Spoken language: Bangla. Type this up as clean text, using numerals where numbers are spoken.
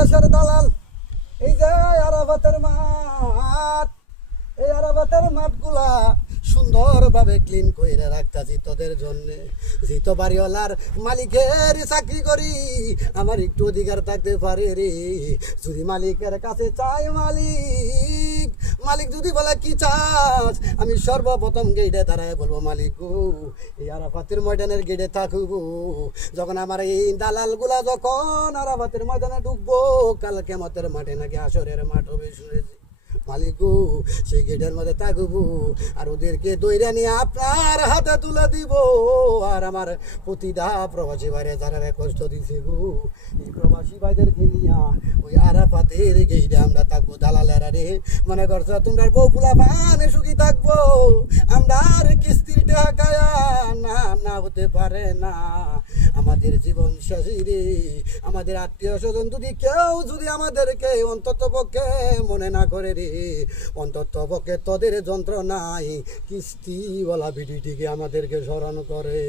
দেশের দালাল। এই যে আরাফাতের মাঠ, এই আরাফাতের মাঠগুলা সুন্দরভাবে ক্লিন করে রাখতাছি তোদের জন্যে। যেহেতু বাড়িওয়ালার মালিকের চাকরি করি, আমার একটু অধিকার থাকতে পারে রে। যদি মালিকের কাছে চাই, মালিক মালিক যদি বলে কি চাস, আমি সর্বপ্রথম গেটে দাঁড়ায় বলবো, মালিক গো এই আরাফাতের ময়দানের গেটে থাকবো। যখন আমার এই দালালগুলা যখন আরাফাতের ময়দানে ঢুকবো, কাল কিয়ামতের মাঠে নাকি আসরের মাঠ হবে শুনেছি, মালিকু সেই গেটের মধ্যে থাকবো। আর ওদেরকে দইরা নিয়ে আপনার হাতে তুলে দিব। আর আমার প্রতিটা প্রবাসী ভাইরে যারা কষ্ট দিছে গো, এই প্রবাসী ভাইদেরকে নিয়ে ওই আরাফাতের গেইটে আমরা থাকবো। দালালেরা রে মনে করছো তোমরা বউ ফুলা পানে সুখী থাকবো, আমরা আর কিস্তির টাকা না না হতে পারে না। আমাদের জীবন শেষই রে। আমাদের আত্মীয় স্বজন যদি কেউ যদি আমাদেরকে অন্তত পক্ষে মনে না করে রে, অন্তত পক্ষে তোদের যন্ত্রণায় কিস্তিওয়ালা বিডিটিকে আমাদেরকে স্মরণ করে।